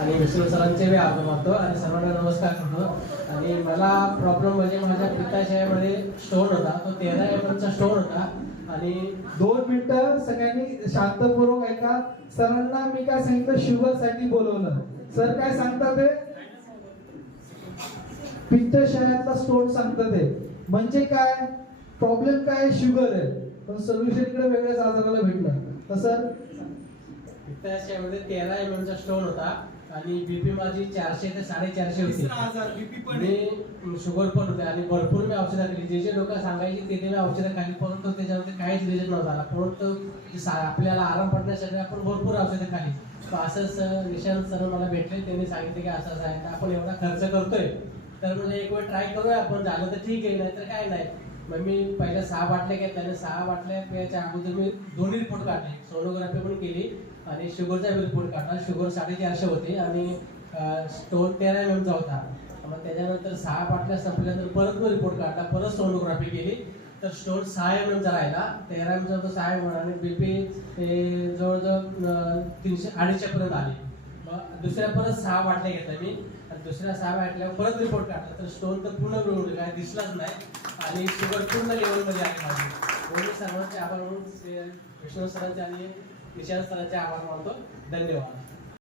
आणि विष्णू सरांचे बी आभार मानतो आणि सर्वांना नमस्कार करतो। आणि मला प्रॉब्लेम म्हणजे माझ्या पित्ताशयामध्ये स्टोन होता, तो 13 mm चा स्टोन होता। आणि 2 मिनिटं सगळ्यांनी शांतपूर्वक ऐका। सरांना मी काय सांगितलं, शुगर साठी बोलवलं। सर काय सांगतात ते पित्तशयातला स्टोन सांगतात ते म्हणजे काय, प्रॉब्लेम काय, शुगर आहे, पण सोल्युशन इकडे वेगळ्याच आजाराला भेटलं। तर सर पित्ताशयामध्ये 13 mm चा स्टोन होता आणि बीपी माझी 400 ते 450 होती। बीपी पण मी शुगर पण होते आणि भरपूर मी औषधं खाल्ली, जे लोक सांगायचे ते मी औषधं खाल्ली, परंतु त्याच्यामध्ये काहीच रिझल्ट नव्हता आला। परंतु आपल्याला आराम पडण्यासाठी आपण भरपूर औषधं खाल्ली। असंच निशांत सर मला भेटले, त्यांनी सांगितले की असं असं आहे, आपण एवढा खर्च करतोय तर म्हणजे एक वेळ ट्राय करूया आपण, झालं तर ठीक आहे, नाही तर काय नाही। मग मी पहिल्या 6 बाटल्या घेतल्या आणि 6 बाटल्या प्यायच्या अगोदर मी दोन्ही रिपोर्ट काढले, सोनोग्राफी पण केली आणि शुगरचा रिपोर्ट काढला। शुगर 450 होती आणि स्टोन 13 mm चा होता। मग त्याच्यानंतर 6 बाटल्या संपल्यानंतर परत मी रिपोर्ट काढला, परत सोनोग्राफी केली तर स्टोन 6 mm चा राहिला, 13 mm चा होता 6 mm आणि बीपी जवळजवळ 300-250 पर्यंत आली। मग दुसऱ्या परत 6 बाटल्या घेतल्या मी आणि दुसऱ्या 6 बाटल्यावर परत रिपोर्ट काढला तर स्टोन तर पूर्ण मिळून काय दिसलाच नाही आणि शुगर पूर्ण लेवलमध्ये आली माझी। म्हणून सर्वांचे आभार, म्हणून विष्णू सरांचे आणि निशांत सरांचे आभार मानतो। धन्यवाद।